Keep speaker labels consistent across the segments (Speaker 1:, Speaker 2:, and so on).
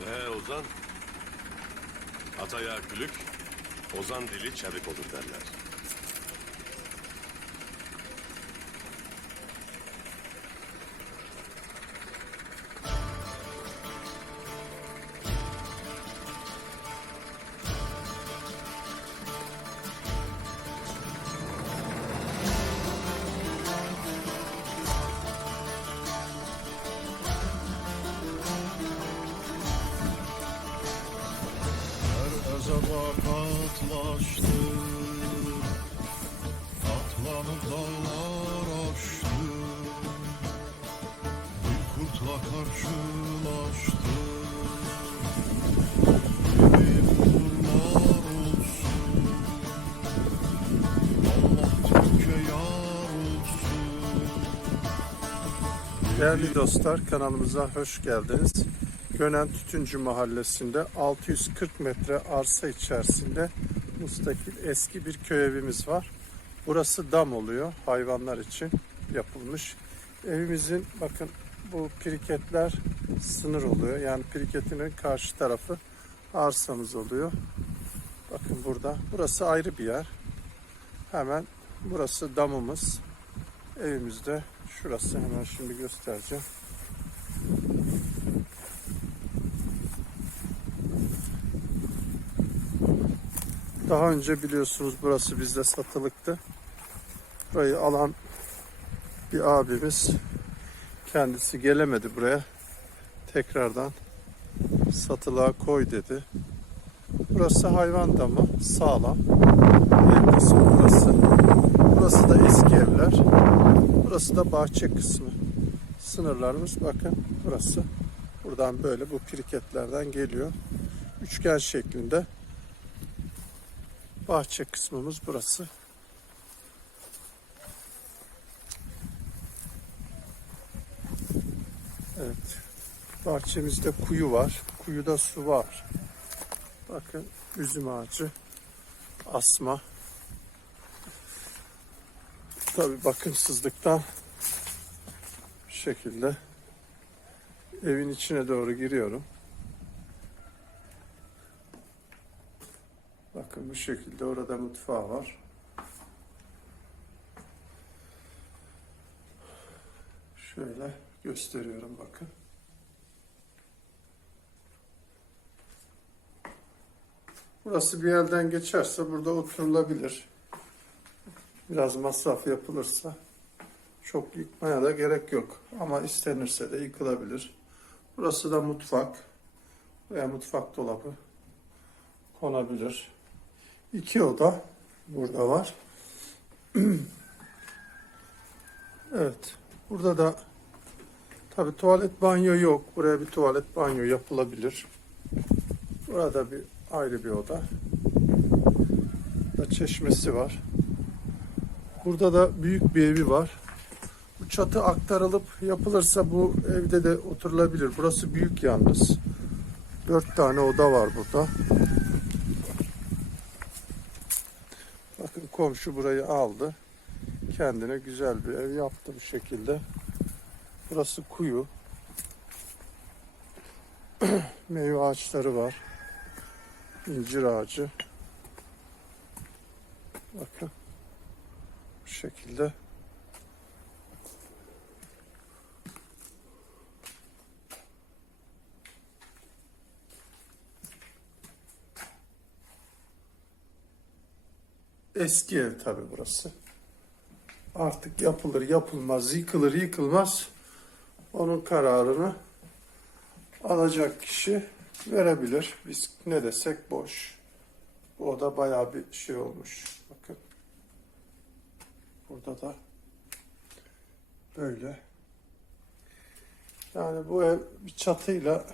Speaker 1: Ee Ozan? Ataya külük, Ozan dili çevik olur derler.
Speaker 2: Katlaştı Atlanıp dağlar aştı. Bir kurtla karşılaştı.
Speaker 3: Değerli dostlar kanalımıza hoş geldiniz. Gönen Tütüncü Mahallesi'nde 640 metre arsa içerisinde mustakil eski bir köy evimiz var. Burası dam oluyor hayvanlar için yapılmış. Evimizin bakın bu piriketler sınır oluyor. Yani piriketinin karşı tarafı arsamız oluyor. Bakın burada. Burası ayrı bir yer. Hemen burası damımız. Evimizde şurası hemen şimdi göstereceğim. Daha önce biliyorsunuz burası bizde satılıktı. Burayı alan bir abimiz kendisi gelemedi buraya. Tekrardan satılığa koy dedi. Burası hayvan damı sağlam. Ev kısmı burası. Burası da eski evler. Burası da bahçe kısmı. Sınırlarımız bakın burası. Buradan böyle bu piriketlerden geliyor. Üçgen şeklinde. Bahçe kısmımız burası. Evet. Bahçemizde kuyu var. Kuyuda su var. Bakın üzüm ağacı. Asma. Tabii bakımsızlıktan bir şekilde evin içine doğru giriyorum. Bakın bu şekilde orada mutfağı var. Şöyle gösteriyorum bakın. Burası bir yerden geçerse burada oturulabilir. Biraz masraf yapılırsa çok yıkmaya da gerek yok. Ama istenirse de yıkılabilir. Burası da mutfak veya mutfak dolabı konabilir. İki oda burada var. evet. Burada da tabi tuvalet banyo yok. Buraya bir tuvalet banyo yapılabilir. Burada bir ayrı bir oda. Burada çeşmesi var. Burada da büyük bir evi var. Bu çatı aktarılıp yapılırsa bu evde de oturulabilir. Burası büyük yalnız. Dört tane oda var burada. Bakın komşu burayı aldı. Kendine güzel bir ev yaptı bu şekilde. Burası kuyu. Meyve ağaçları var. İncir ağacı. Bakın. Bu şekilde. Eski ev tabi burası. Artık yapılır yapılmaz, yıkılır yıkılmaz. Onun kararını alacak kişi verebilir. Biz ne desek boş. Bu oda bayağı bir şey olmuş. Bakın. Burada da böyle. Yani bu ev bir çatıyla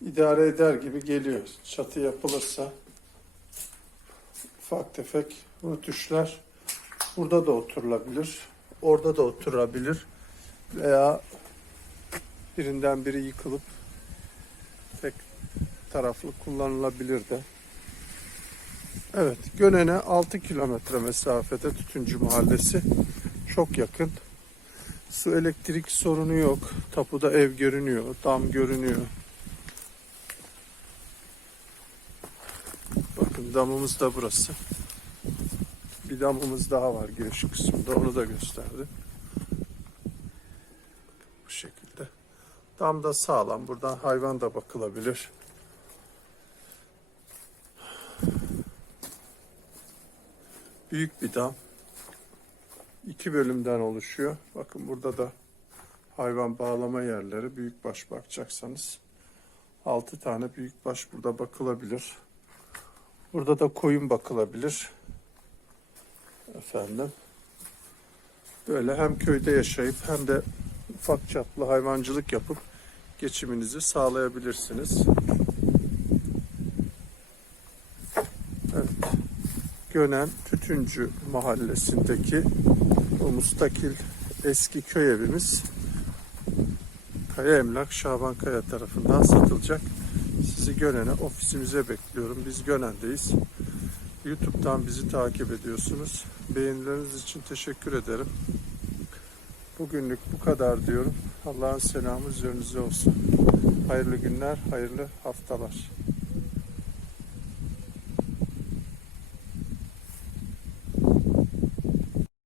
Speaker 3: idare eder gibi geliyor. Çatı yapılırsa ufak tefek rötuşlar burada da oturulabilir. Orada da oturabilir. Veya birinden biri yıkılıp tek taraflı kullanılabilir de. Evet, Gönen'e 6 kilometre mesafede Tütüncü Mahallesi. Çok yakın. Su elektrik sorunu yok. Tapuda ev görünüyor, dam görünüyor. Damımız da burası. Bir damımız daha var giriş kısmında. Onu da gösterdim. Bu şekilde. Dam da sağlam. Buradan hayvan da bakılabilir. Büyük bir dam. İki bölümden oluşuyor. Bakın burada da hayvan bağlama yerleri. Büyükbaş bakacaksanız. Altı tane büyükbaş burada bakılabilir. Burada da koyun bakılabilir. Efendim. Böyle hem köyde yaşayıp hem de ufak çaplı hayvancılık yapıp geçiminizi sağlayabilirsiniz. Evet. Gönen Tütüncü mahallesindeki bu mustakil eski köy evimiz Kaya Emlak Şaban Kaya tarafından satılacak. Sizi Gönen'e ofisimize bekliyorum. Biz Gönen'deyiz. YouTube'dan bizi takip ediyorsunuz. Beğenileriniz için teşekkür ederim. Bugünlük bu kadar diyorum. Allah'ın selamı üzerinize olsun. Hayırlı günler, hayırlı haftalar.